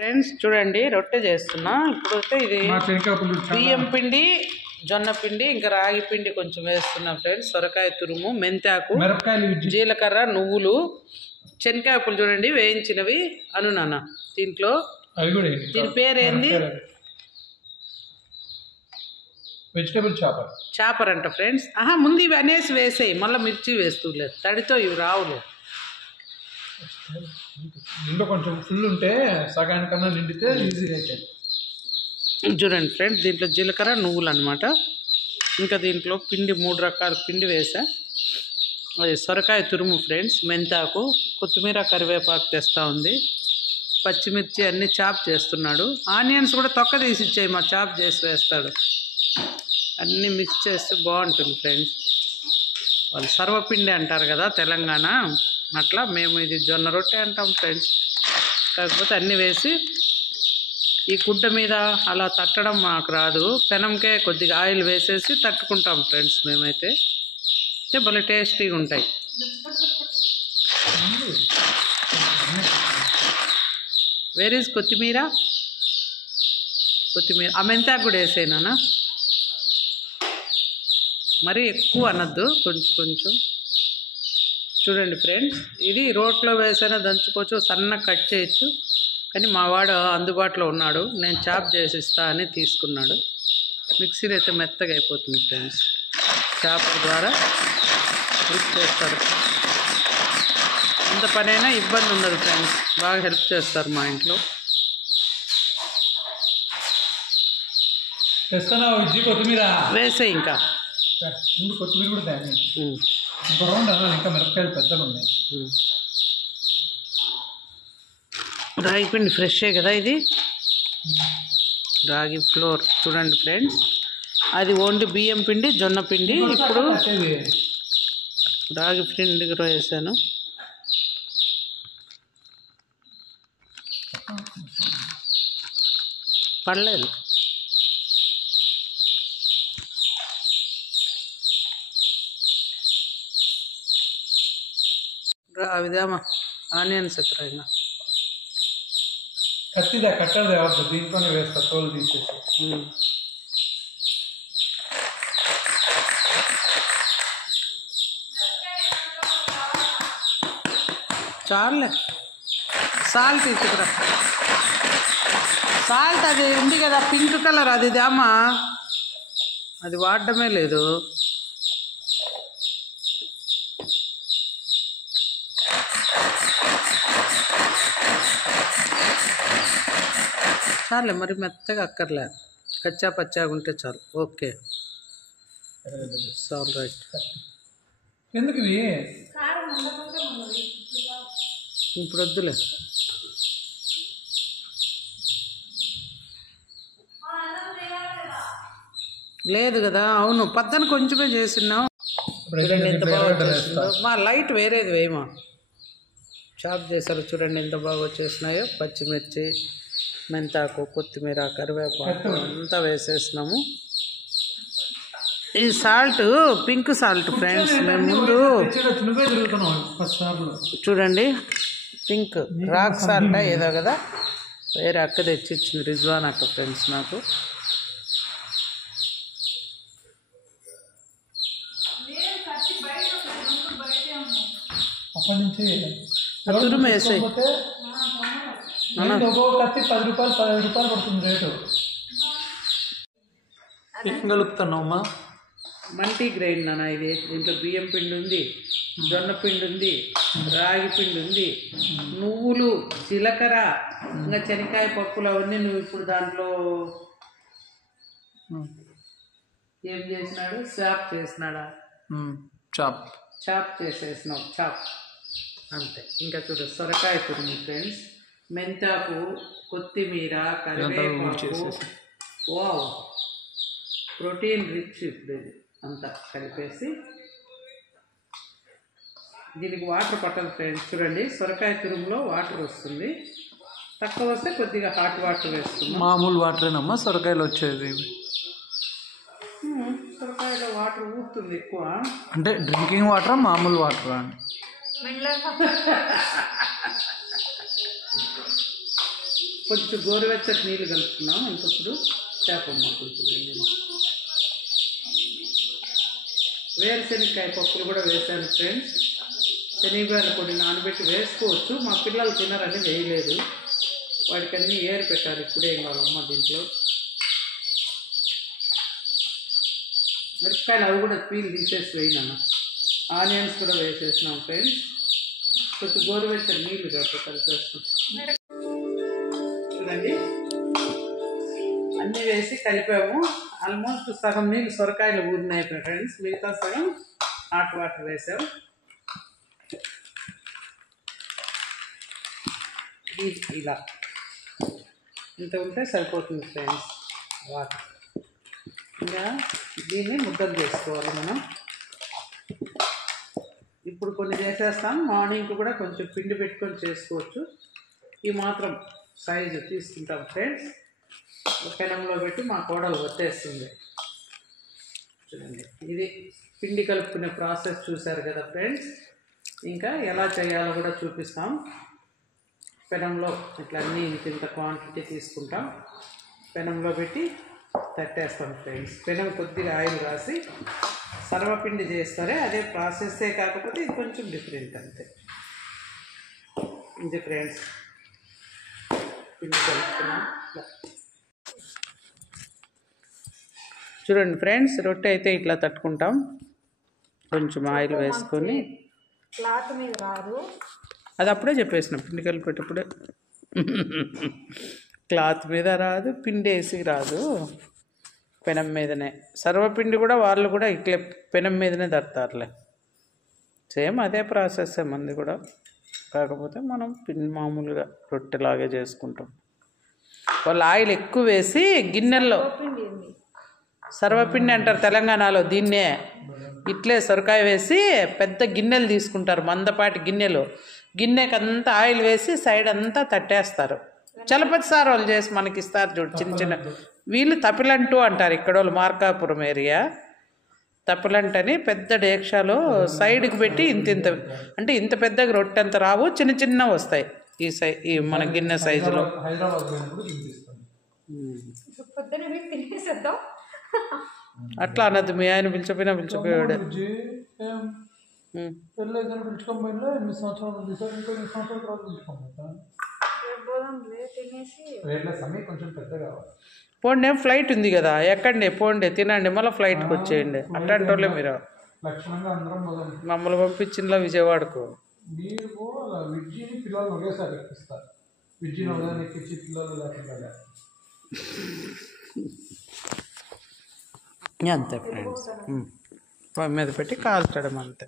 Friends చూడండి రొట్టె చేస్తున్నా. ఇప్పుడైతే ఇది బియ్యం పిండి, జొన్న పిండి, ఇంకా రాగి పిండి కొంచెం వేస్తున్నా ఫ్రెండ్స్. సొరకాయ తురుము, మెంతాకు, జీలకర్ర, నువ్వులు, శనగకాయలు చూడండి వేయించినవి అను నాన్న. దీంట్లో దీని పేరు ఏంది? Vegetable chopper. చాపర్ అంట ఫ్రెండ్స్. ముందు ఇవి అనేసి వేసేయి, మళ్ళీ మిర్చి వేస్తూలేదు, తడితో ఇవి రావులేదు. దీంట్లో కొంచెం ఫుల్ ఉంటే సగానికన్నా నిండితే ఈజీగా అవుతుంది. చూడండి ఫ్రెండ్స్, దీంట్లో జీలకర్ర, నువ్వులు అనమాట. ఇంకా దీంట్లో పిండి 3 రకాల పిండి వేసా. అది సొరకాయ తురుము ఫ్రెండ్స్, మెంతాకు, కొత్తిమీర, కరివేపాకు తెస్తూ ఉంది, పచ్చిమిర్చి అన్నీ చాప్ చేస్తున్నాడు. ఆనియన్స్ కూడా తొక్క తీసి ఇచ్చాయి, మా చాప్ చేసి వేస్తాడు. అన్నీ మిక్స్ చేస్తే బాగుంటుంది ఫ్రెండ్స్. వాళ్ళు సర్వపిండి అంటారు కదా తెలంగాణ, అట్లా మేము ఇది జొన్న రొట్టె అంటాం ఫ్రెండ్స్. కాకపోతే అన్నీ వేసి ఈ గుడ్డ మీద అలా తట్టడం మాకు రాదు, పెనంకే కొద్దిగా ఆయిల్ వేసేసి తట్టుకుంటాం ఫ్రెండ్స్ మేమైతే. భలే టేస్టీగా ఉంటాయి. వేర్ ఈజ్ కొత్తిమీర? కొత్తిమీర ఆ మెంతాకు కూడా వేసేనా? మరీ ఎక్కువ అనద్దు, కొంచెం కొంచెం. చూడండి ఫ్రెండ్స్, ఇది రోట్లో వేసైనా దంచుకోవచ్చు, సన్నగా కట్ చేయొచ్చు. కానీ మా వాడు అందుబాటులో ఉన్నాడు, నేను చాప్ చేసి ఇస్తా అని తీసుకున్నాడు. మిక్సీలో అయితే మెత్తగా అయిపోతుంది ఫ్రెండ్స్, చాపర్ ద్వారా మిక్స్ చేస్తారు. ఎంత పనైనా ఇబ్బంది ఉండదు ఫ్రెండ్స్, బాగా హెల్ప్ చేస్తారు మా ఇంట్లో. కొత్తిమీర వేసే ఇంకా కొత్తిమీర కూడా రౌండ్ అవ్వాలి, ఇంకా మిరపకాయలు పెద్దగా ఉన్నాయి. రాగి పిండి ఫ్రెషే కదా ఇది, రాగి ఫ్లోర్. చూడండి ఫ్రెండ్స్, అది ఓన్లీ బియ్యం పిండి, జొన్న పిండి. ఇప్పుడు రాగి పిండి కూడా వేసాను. పడలేదు. విధామా ఆనియన్స్ ఎక్కడైనా కత్తిదా కట్టదే అవద్దు, దీంట్లోనే వేస్తా తోలు తీసేసి. చాలే, సాల్ట్ ఇక్కడ, సాల్ట్ అది ఉంది కదా పింక్ కలర్, అది దామా, అది వాడడమే లేదు. చాలే, మరి మెత్తగా అక్కర్లే, కచ్చా పచ్చాగా ఉంటే చాలు. Okay, all right. ఎందుకు ఇవి ఇప్పుడు వద్దులే. లేదు కదా, అవును పద్దన కొంచెమే చేసినాం. ఎంత బాగా వచ్చేసిందో. మా లైట్ వేరేది వేయమా, చాప్ చేశారు చూడండి ఎంత బాగా వచ్చేసినాయో. పచ్చిమిర్చి, మెంతాకు, కొత్తిమీర, కరివేపాకు అంతా వేసేసినాము. ఈ సాల్ట్ పింక్ సాల్ట్ ఫ్రెండ్స్. మేము ముందు చూడండి పింక్ రాక్ సాల్ట్ ఏదో కదా, వేరే అక్క తెచ్చి ఇచ్చింది, రిజ్వాన్ అక్క ఫ్రెండ్స్ నాకు. తురుము వేసాయి. కత్తి 10 రూపాయలు 15 రూపాయలు పడుతుంది రేటు. ఏం కలుపుతున్నావమ్మా? మల్టీ గ్రెయిన్ నాన్న ఇది. దీంట్లో బియ్యం పిండి ఉంది, జొన్న పిండి ఉంది, రాగి పిండి ఉంది, నువ్వులు, జీలకర్ర, ఇంకా శనగకాయ పప్పులు అవన్నీ. నువ్వు ఇప్పుడు దాంట్లో ఏం చేసినాడు? చాప్ చేసినాడా? చాప్ చేసేసినావు, చాప్ అంతే. ఇంకా చూడు సొరకాయ తురుము ఫ్రెండ్స్, మెంతాకు, కొత్తిమీర, కరివేపాకు. వావ్, ప్రోటీన్ రిచ్ ఇప్పుడు ఇది అంతా కలిపేసి. దీనికి వాటర్ పట్టదు ఫ్రెండ్స్. చూడండి సొరకాయ తురుములో వాటర్ వస్తుంది, తక్కువ వస్తే కొద్దిగా హాట్ వాటర్ వేస్తుంది. మామూలు వాటరేనమ్మా సొరకాయలు వచ్చేది? సొరకాయలో వాటర్ ఊరుతుంది ఎక్కువ. అంటే డ్రింకింగ్ వాటరా మామూలు వాటరా అని? కొంచెం గోరువెచ్చటి నీళ్ళు కలుపుకున్నాం. ఇంకప్పుడు చేపమ్మ కొంచెం వేరుశనగకాయ పప్పులు కూడా వేసాను ఫ్రెండ్స్. శనగలు కొన్ని నానబెట్టి వేసుకోవచ్చు. మా పిల్లలు తినరని వేయలేదు. వాడికి అన్నీ ఏరు పెట్టాలి. ఇప్పుడే వాళ్ళమ్మ దీంట్లో మిరపకాయలు అవి కూడా పీల్ తీసేసి వేయినా. ఆనియన్స్ కూడా వేసేసినాం ఫ్రెండ్స్. కొంచెం గోరువెచ్చని నీళ్ళు కలిపేస్తాం. చూడండి అన్నీ వేసి కలిపాము. ఆల్మోస్ట్ సగం నీళ్ళు సొరకాయలు ఊరినాయి ఫ్రెండ్స్. మిగతా సగం హాట్ వాటర్ వేసాం. ఇలా ఇంత ఉంటే సరిపోతుంది ఫ్రెండ్స్ వాటర్. ఇంకా దీన్ని ముద్దలు చేసుకోవాలి మనం. ఇప్పుడు కొన్ని చేసేస్తాం. మార్నింగ్ కూడా కొంచెం పిండి పెట్టుకొని చేసుకోవచ్చు. ఈ మాత్రం సైజు తీసుకుంటాం ఫ్రెండ్స్. పెనంలో పెట్టి మా కోడలు వచ్చేస్తుంది. చూడండి ఇది పిండి కలుపుకునే ప్రాసెస్ చూశారు కదా ఫ్రెండ్స్. ఇంకా ఎలా చేయాలో కూడా చూపిస్తాం. పెనంలో ఇట్లా అన్నీ ఇంత క్వాంటిటీ తీసుకుంటాం. పెనంలో పెట్టి తట్టేస్తాం ఫ్రెండ్స్. పెనం కొద్దిగా ఆయిల్ రాసి సర్వపిండి చేస్తారే అదే ప్రాసెస్సే, కాకపోతే ఇది కొంచెం డిఫరెంట్ అంతే. ఇది ఫ్రెండ్స్ పిండి కలుపుకున్నాం. చూడండి ఫ్రెండ్స్ రొట్టె అయితే ఇట్లా తట్టుకుంటాం. కొంచెం ఆయిల్ వేసుకొని క్లాత్ మీద రాదు. అది అప్పుడే చెప్పేసిన పిండి కలిపేటప్పుడే. క్లాత్ మీద రాదు, పిండి వేసి రాదు, పెనం మీదనే. సర్వపిండి కూడా వాళ్ళు కూడా ఇట్లే పెనం మీదనే తడతారులే. సేమ్ అదే ప్రాసెస్ మంది కూడా, కాకపోతే మనం పిండి మామూలుగా రొట్టెలాగే చేసుకుంటాం. వాళ్ళు ఆయిల్ ఎక్కువ వేసి గిన్నెల్లో, సర్వపిండి అంటారు తెలంగాణలో దీన్నే. ఇట్లే సొరకాయ వేసి పెద్ద గిన్నెలు తీసుకుంటారు, మందపాటి గిన్నెలు. గిన్నెకి అంతా ఆయిల్ వేసి సైడ్ అంతా తట్టేస్తారు. చలపతి సార్ వాళ్ళు చేసి మనకి ఇస్తారు చూడు చిన్న చిన్న. వీళ్ళు తపిలంటూ అంటారు ఇక్కడ వాళ్ళు, మార్కాపురం ఏరియా. తపిలంటని పెద్ద డేక్షాలో సైడ్కి పెట్టి ఇంత అంటే ఇంత పెద్దగా రొట్టె అంత రావు, చిన్న చిన్న వస్తాయి ఈ మన గిన్నె సైజులో. అట్లా అన్నది మీ ఆయన పిలిచిపోయాడు. పోండి ఫ్లైట్ ఉంది కదా, ఎక్కండి పోండి తినండి మళ్ళీ ఫ్లైట్కి వచ్చేయండి. అట్లాంటి వాళ్ళే మీరు. మమ్మల్ని పంపించిందిలా విజయవాడకు. అంతే ఫ్రెండ్స్, పొయ్యి మీద పెట్టి కాల్చడం అంతే.